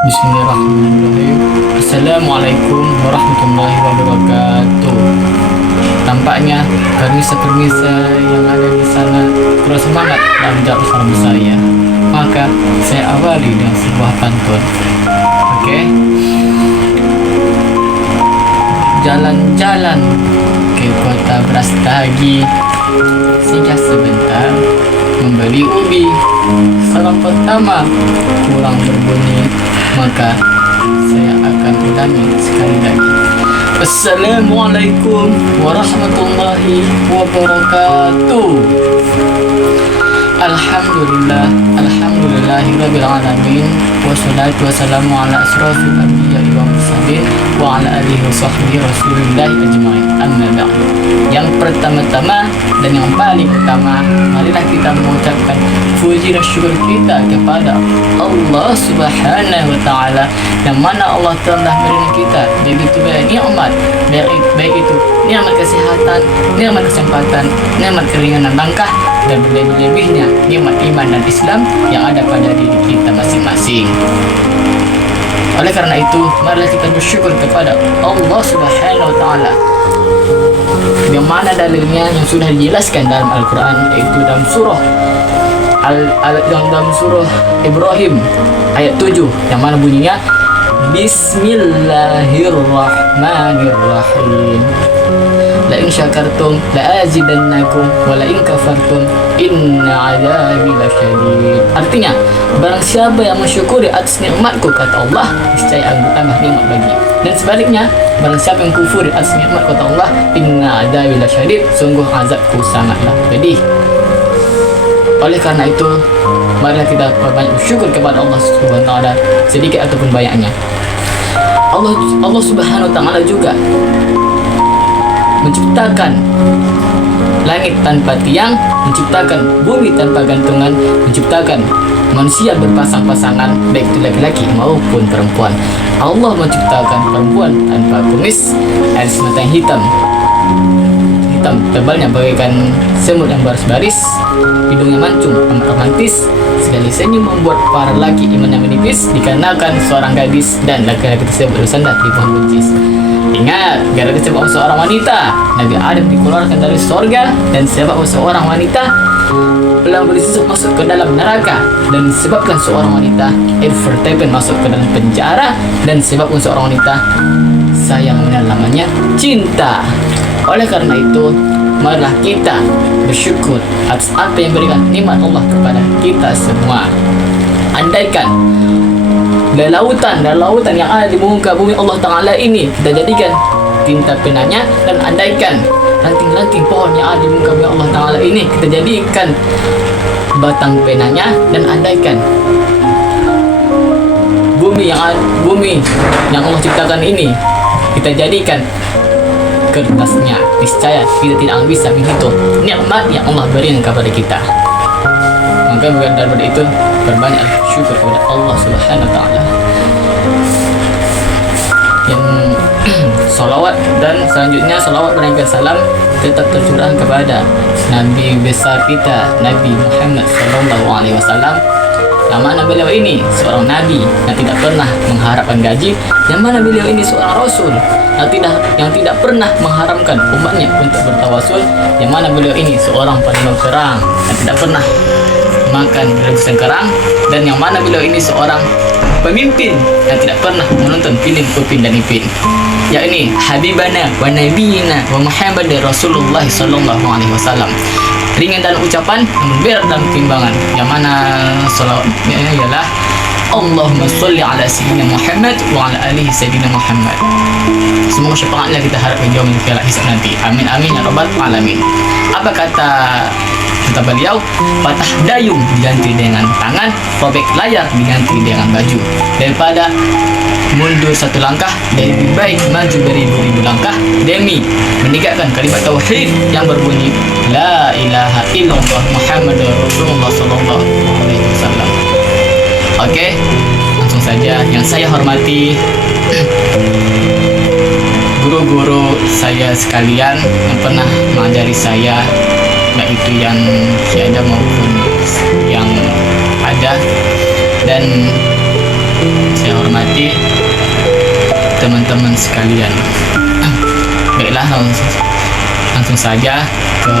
Bismillahirrahmanirrahim. Assalamualaikum warahmatullahi wabarakatuh. Tampaknya permisa-permisa yang ada di sana kurang semangat dalam menjawab salam saya. Maka saya awali dengan sebuah pantun. Oke. Jalan-jalan ke kota Brastagi, singgah sebentar membeli ubi. Salam pertama kurang berbunyi, maka saya akan ulangi sekali lagi. Assalamualaikum warahmatullahi wabarakatuh. Alhamdulillahirabbil alamin, wassalatu wassalamu ala asrofil anbiya'i wa mursalin wa ala alihi wa sahbihi rasulillahi ajma'in. Amma ba'du. Yang pertama-tama dan yang paling utama, marilah kita mengucapkan puji dan syukur kita kepada Allah Subhanahu wa taala, yang mana Allah telah memberi kita begitu banyak nikmat, baik itu nikmat kesehatan, nikmat kesempatan, nikmat keringanan langkah, dan lebih-lebihnya nikmat iman dan Islam yang ada pada diri kita masing-masing. Oleh karena itu, marilah kita bersyukur kepada Allah Subhanahu wa taala, yang mana dalilnya yang sudah dijelaskan dalam Al-Quran, yaitu dalam dalam surah Ibrahim ayat 7, yang mana bunyinya Bismillahirrahmanirrahim. La in syakartum la azidannakum wa la in kafartum inna adzabi lasyadid. Artinya, barang siapa yang mensyukuri atas nikmatku, kata Allah, niscaya aku tambah nikmat bagi. Dan sebaliknya, barang siapa yang kufur atas nikmat, kata Allah, inna adzabi lasyadid, sungguh azabku sangatlah pedih. Oleh karena itu, marilah kita banyak bersyukur kepada Allah Subhanahu wa taala, sedikit ataupun banyaknya. Allah Subhanahu wa taala juga menciptakan langit tanpa tiang, menciptakan bumi tanpa gantungan, menciptakan manusia berpasang-pasangan, baik itu laki-laki maupun perempuan. Allah menciptakan perempuan tanpa kumis, alis mata yang hitam tebalnya bagaikan semut yang baris-baris, hidungnya mancung amat romantis, sekali senyum membuat para laki imannya menipis, dikarenakan seorang gadis dan laki-laki tersebut bersandar di pohon buncis. Ingat, gara-gara sebab seorang wanita Nabi Adam dikeluarkan dari sorga, dan sebab seorang wanita belang berisik masuk ke dalam neraka, dan sebabkan seorang wanita Evertapen masuk ke dalam penjara, dan sebabkan seorang wanita sayang namanya cinta. Oleh karena itu, marilah kita bersyukur atas apa yang berikan nikmat Allah kepada kita semua. Andaikan lautan yang ada di muka bumi Allah Ta'ala ini kita jadikan tinta penanya, dan andaikan ranting-ranting pohon yang ada di muka bumi Allah Ta'ala ini kita jadikan batang penanya, dan andaikan bumi yang Allah ciptakan ini kita jadikan kertasnya, niscaya kita tidak bisa menghitung nikmat yang Allah berikan kepada kita. Maka daripada itu, berbanyak syukur kepada Allah Subhanahu wa taala. Yang salawat dan selanjutnya salawat dan salam tetap tercurah kepada Nabi besar kita, Nabi Muhammad sallallahu alaihi wasallam, yang mana beliau ini seorang nabi yang tidak pernah mengharapkan gaji, yang mana beliau ini seorang rasul yang tidak pernah mengharamkan umatnya untuk bertawasul, yang mana beliau ini seorang panglima perang yang tidak pernah makan rebusan kerang, dan yang mana beliau ini seorang pemimpin yang tidak pernah menonton film Upin dan Ipin, yakni Habibana wa Nabiyina wa Muhammad Rasulullah sallallahu alaihi wasallam. Ringan dalam ucapan, namun berat dalam timbangan, yang mana salawatnya ialah Allahumma sholli ala sayyidina Muhammad wa ala alihi sayyidina Muhammad. Semoga syafaatnya kita harapkan jauh di akhirat hisab nanti. Amin amin ya rabbal alamin. Apa kata beliau? Patah dayung diganti dengan tangan, robek layar diganti dengan baju. Daripada mundur satu langkah, lebih baik maju beribu-ribu langkah demi menegakkan kalimat tauhid yang berbunyi La ilaha illallah Muhammadur Rasulullah sallallahu alaihi wasallam. Oke, langsung saja. Yang saya hormati guru-guru saya sekalian yang pernah mengajari saya, baik itu yang tiada maupun yang ada, dan saya hormati teman-teman sekalian. Baiklah, langsung saja ke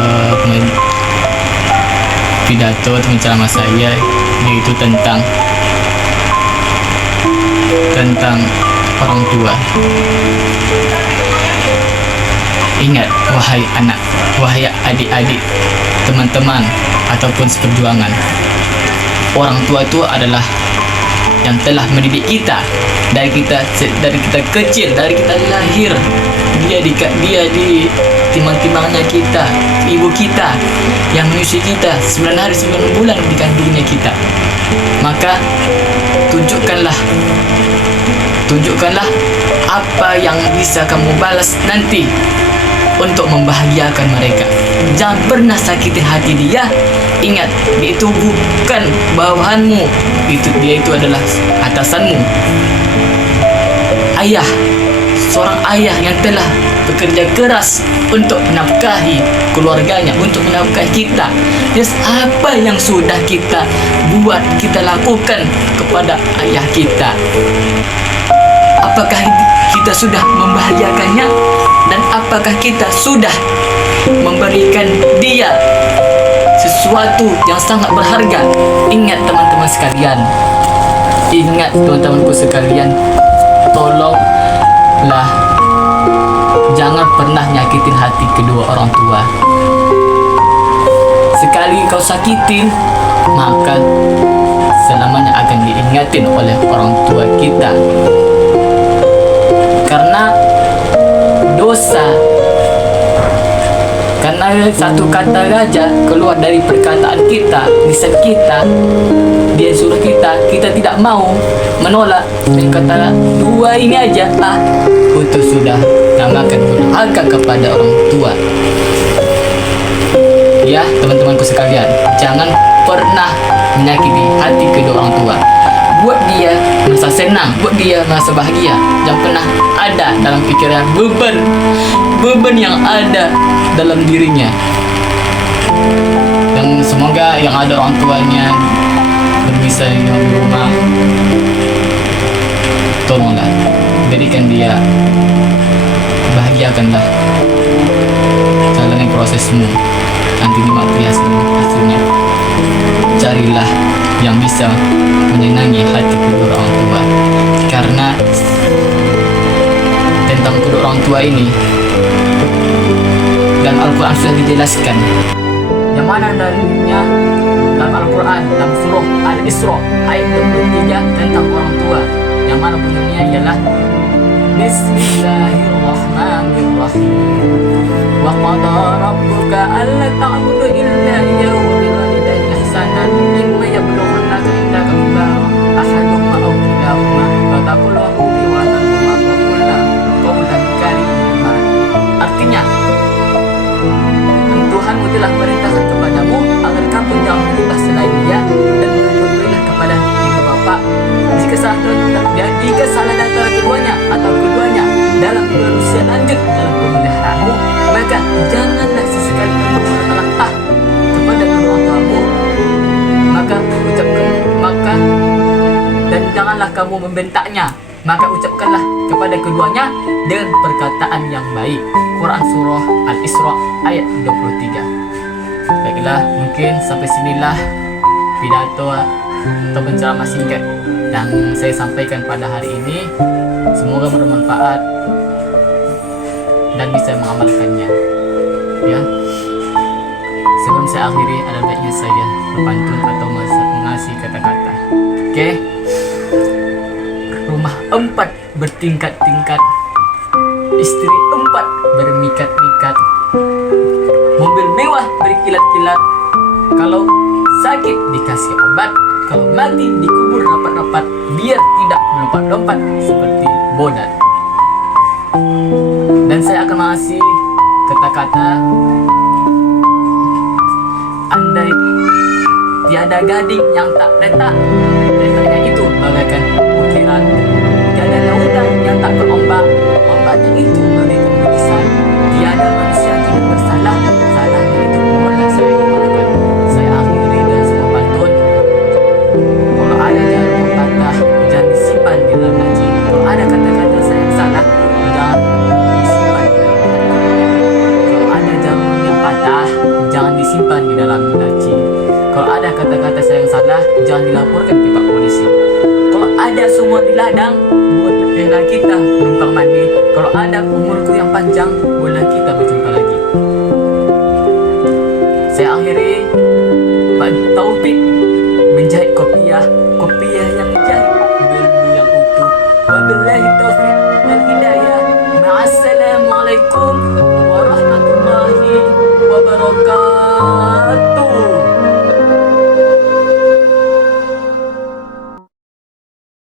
pidato atau ceramah saya, yaitu tentang orang tua. Ingat, wahai anak, wahai adik-adik, teman-teman ataupun seperjuangan, orang tua itu adalah yang telah mendidik kita dari kita kecil, dari kita lahir. Dia di timang-timangnya kita, ibu kita yang menyusui kita 9 hari 9 bulan di kandungnya kita. Maka tunjukkanlah apa yang bisa kamu balas nanti untuk membahagiakan mereka. Jangan pernah sakitin hati dia. Ingat, dia itu bukan bawahanmu, dia itu adalah atasanmu. Ayah, seorang ayah yang telah bekerja keras untuk menafkahi keluarganya, untuk menafkahi kita. Yes, apa yang sudah kita buat, kita lakukan kepada ayah kita? Apakah kita sudah membahagiakannya? Dan apakah kita sudah memberikan dia sesuatu yang sangat berharga? Ingat teman-teman sekalian, ingat teman-temanku sekalian, tolonglah jangan pernah nyakitin hati kedua orang tua. Sekali kau sakitin, maka selamanya akan diingatin oleh orang tua kita. Karena dosa, karena satu kata raja keluar dari perkataan kita, lisan kita, dia suruh kita tidak mau menolak. Dan kata dua ini aja, itu sudah namakan durhaka kepada orang tua. Ya teman-temanku sekalian, jangan pernah menyakiti hati kedua orang tua. Buat dia merasa senang, buat dia merasa bahagia. Jangan pernah ada dalam pikiran beban yang ada dalam dirinya. Dan semoga yang ada orang tuanya berpisah di rumah, tolonglah berikan dia, bahagiakanlah, jalani prosesmu, nanti dimakri hasilnya. Carilah yang bisa menyenangi hati kedua orang tua, karena tentang kedua orang tua ini dalam Al-Quran sudah dijelaskan, yang mana darinya dalam Al-Quran dalam surah Al-Isra ayat 23 tentang orang tua, yang mana bunyinya ialah Bismillahirrahmanirrahim. Wa qada rabbuka alla ta'budu illa iyyahu wa bil walidayni ihsanan imma yablughanna indaka kibara ahaduhuma aw kilahuma wa taqul lahu wa tanhuma wa qul qawlan karima. Artinya, Tuhanmu telah perintahkan kepadamu agar kamu jangan menyembah selain Dia dan berilah kepada ibu bapa. Jika salah antara keduanya atau keduanya dalam berusia lanjut dalam pemeliharaanmu, maka janganlah sesekali kamu mengatakan kepada kedua orang tuamu, dan janganlah kamu membentaknya, maka ucapkanlah kepada keduanya dengan perkataan yang baik. Quran Surah Al-Isra ayat 23. Baiklah, mungkin sampai sinilah pidato atau penceramah singkat yang saya sampaikan pada hari ini. Semoga bermanfaat dan bisa mengamalkannya. Ya, sebelum saya akhiri, ada baiknya saya berpantun atau mengasih kata-kata. Oke. Rumah 4 bertingkat-tingkat, istri 4 bermikat-mikat, mobil mewah berkilat-kilat. Kalau sakit dikasih obat, kalau mati dikubur rapat-rapat, biar tidak melompat-lompat seperti bodat. Dan saya akan mengasih kata-kata, andai tiada gading yang tak letak, letaknya itu bagaikan ukiran. Tiada lautan yang tak berombak, ombaknya itu bagaikan lukisan. Tiada manusia yang tidak bersalah, salahnya itu mohonlah saya kembalikan. Saya akhiri dengan sebuah pantun. Kalau ada jalan yang patah, jangan disimpan di dalam laci. Kalau ada kata-kata saya yang salah, kata-kata saya yang salah, jangan dilaporkan ke Pak Polisi. Kalau ada semua di ladang, bolehlah kita numpang mandi. Kalau ada umurku yang panjang, boleh kita berjumpa lagi. Saya akhiri, Pak Taufik menjahit kopiah yang jahit belu yang utuh. Wabillahi taufiq wal hidayah. Ma'assalamualaikum warahmatullahi wabarakatuh.